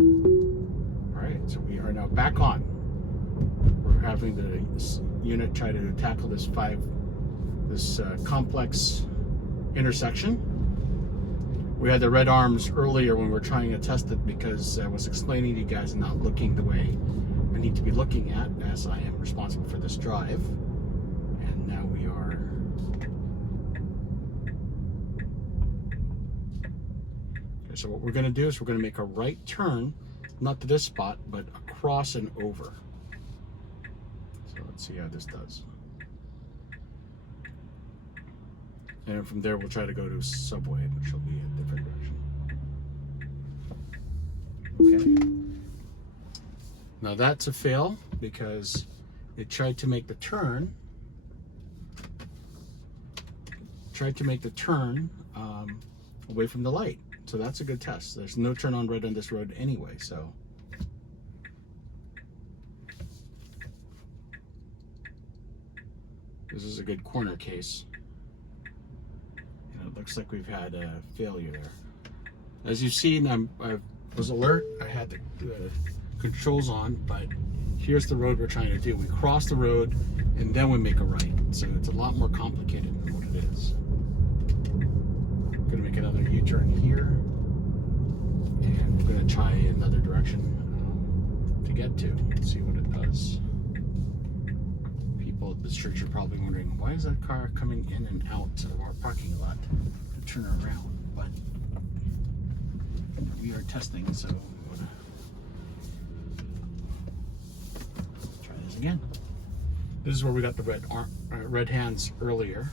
All right, so we are now back on. We're having the unit try to tackle this complex intersection. We had the red arms earlier when we were trying to test it because I was explaining to you guys not looking the way I need to be looking at, as I am responsible for this drive. And now we are. Okay, so what we're going to do is we're going to make a right turn, not to this spot, but across and over. So let's see how this does. And from there, we'll try to go to Subway, which will be a different direction. Okay. Now that's a fail because it tried to make the turn. Away from the light. So that's a good test. There's no turn on red on this road anyway, so. This is a good corner case. It looks like we've had a failure there. As you've seen, I was alert. I had the controls on, but here's the road we're trying to do. We cross the road and then we make a right. So it's a lot more complicated than what it is. I'm going to make another U-turn here. And we're going to try another direction to get to. Let's see what it does. People at this church are probably wondering, why is that car coming in and out of our parking lot to turn around? But we are testing, so try this again. This is where we got the red hands earlier,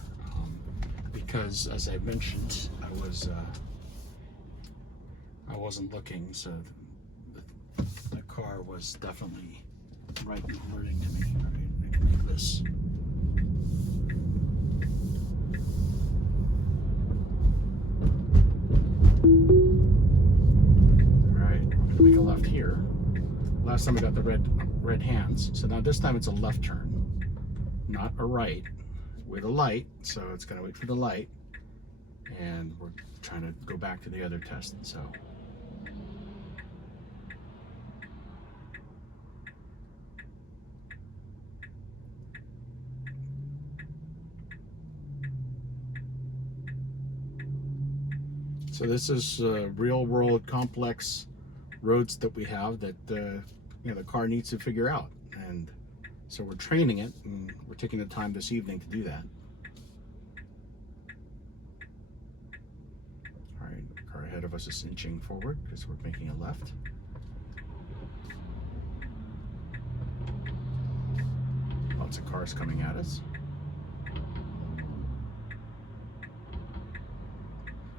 because as I mentioned, I wasn't looking, so the car was definitely right and alerting to me. All right, I can make this. All right, we're gonna make a left here. Last time we got the red hands, so now this time it's a left turn, not a right, with a light. So it's gonna wait for the light, and we're trying to go back to the other test. So. So this is real world complex roads that we have that the car needs to figure out. And so we're training it, and we're taking the time this evening to do that. All right, the car ahead of us is inching forward because we're making a left. Lots of cars coming at us.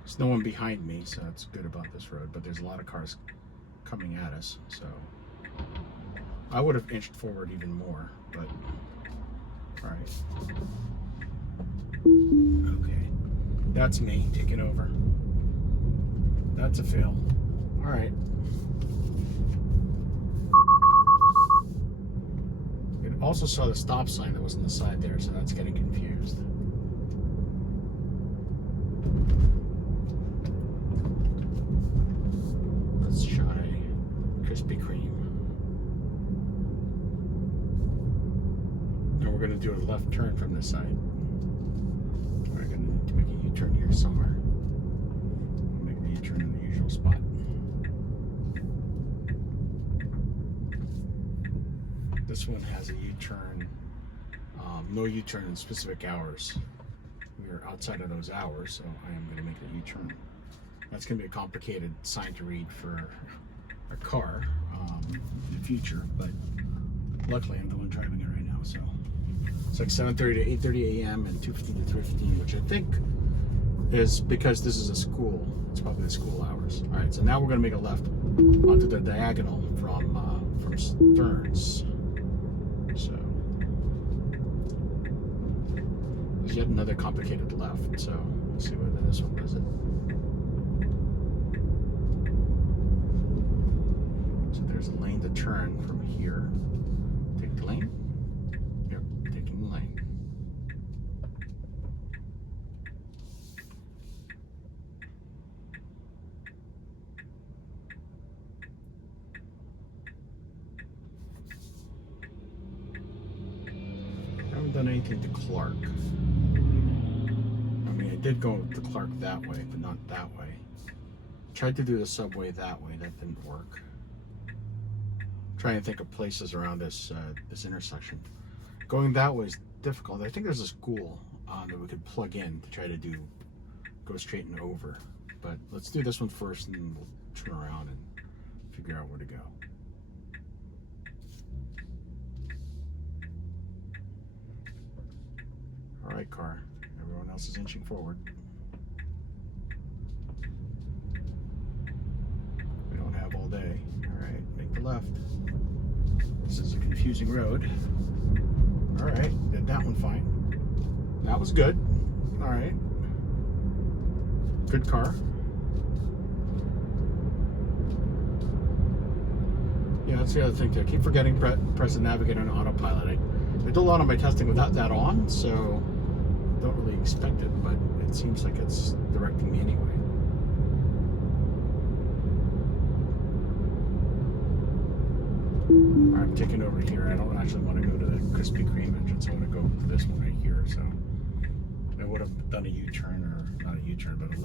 There's no one behind me, so that's good about this road, but there's a lot of cars coming at us, so I would have inched forward even more, but all right. Okay, that's me taking over. That's a fail. All right. It also saw the stop sign that was on the side there, so that's getting confused. Let's try Krispy Kreme. Now we're going to do a left turn from this side. We're going to need to make a U-turn here somewhere. Make the U-turn in the usual spot. This one has a U-turn, no U-turn in specific hours. We are outside of those hours, so I am going to make a U-turn. That's going to be a complicated sign to read for a car in the future, but luckily I'm the one driving it right now. So it's like 7:30 to 8:30 a.m. and 2:15 to 3:15, which I think is because this is a school. It's probably the school hours. All right, so now we're going to make a left onto the diagonal from Stearns. So there's yet another complicated left. So let's see whether this one does it. So there's a lane to turn from here. Take the lane. Yep, taking the lane. think into Clark. I mean, I did go to Clark that way, but not that way. Tried to do the subway that way, that didn't work. Trying to think of places around this this intersection. Going that way is difficult. I think there's a school that we could plug in to try to go straight and over. But let's do this one first, and then we'll turn around and figure out where to go. All right, car. Everyone else is inching forward. We don't have all day. All right, make the left. This is a confusing road. All right, did that one fine. That was good. All right. Good car. Yeah, that's the other thing too. I keep forgetting press the navigator on autopilot. I do a lot of my testing without that on, so don't really expect it, but it seems like it's directing me anyway. Alright, I'm taking over here. I don't actually want to go to the Krispy Kreme entrance. I want to go to this one right here. So I would have done a U-turn, or not a U-turn, but a left.